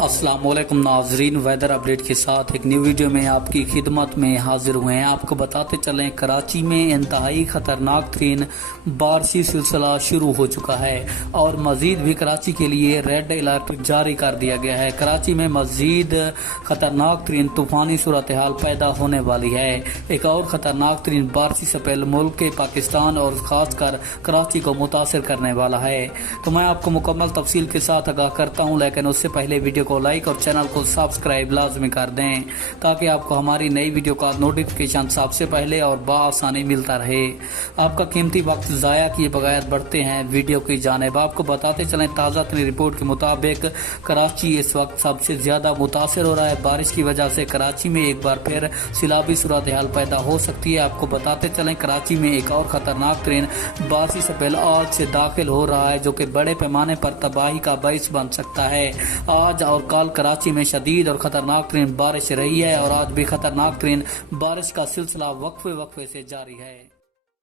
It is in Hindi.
अस्सलाम वालेकुम नाजरीन, वेदर अपडेट के साथ एक न्यू वीडियो में आपकी खिदमत में हाजिर हुए हैं। आपको बताते चलें, कराची में इंतहाई खतरनाक तरीन बारिशी सिलसिला शुरू हो चुका है और मजीद भी कराची के लिए रेड अलर्ट जारी कर दिया गया है। कराची में मजीद खतरनाक तरीन तूफानी सूरत हाल पैदा होने वाली है। एक और खतरनाक तरीन बारिशी स्पेल मुल्क के पाकिस्तान और खासकर कराची को मुतासर करने वाला है। तो मैं आपको मुकम्मल तफसील के साथ आगाह करता हूँ, लेकिन उससे पहले वीडियो को लाइक और चैनल को सब्सक्राइब लाजमी कर दें ताकि आपको हमारी नई वीडियो का नोटिफिकेशन सबसे पहले और बआसानी मिलता रहे। आपका कीमती वक्त ज़ाया किए बगैर बढ़ते हैं वीडियो की जानिब। आपको बताते चलें, ताज़ा तरीन रिपोर्ट के मुताबिक कराची इस वक्त सबसे ज़्यादा मुतासर हो रहा है। बारिश की वजह से कराची में एक बार फिर सैलाबी सूरत हाल पैदा हो सकती है। आपको बताते चलें, कराची में एक और ख़तरनाक तरीन बारिशी स्पेल आज से दाखिल हो रहा है, जो कि बड़े पैमाने पर तबाही का बाइस बन सकता है। आज और कल कराची में शदीद और खतरनाक तरीन बारिश रही है और आज भी खतरनाक तरीन बारिश का सिलसिला वक्फे वक्फे से जारी है।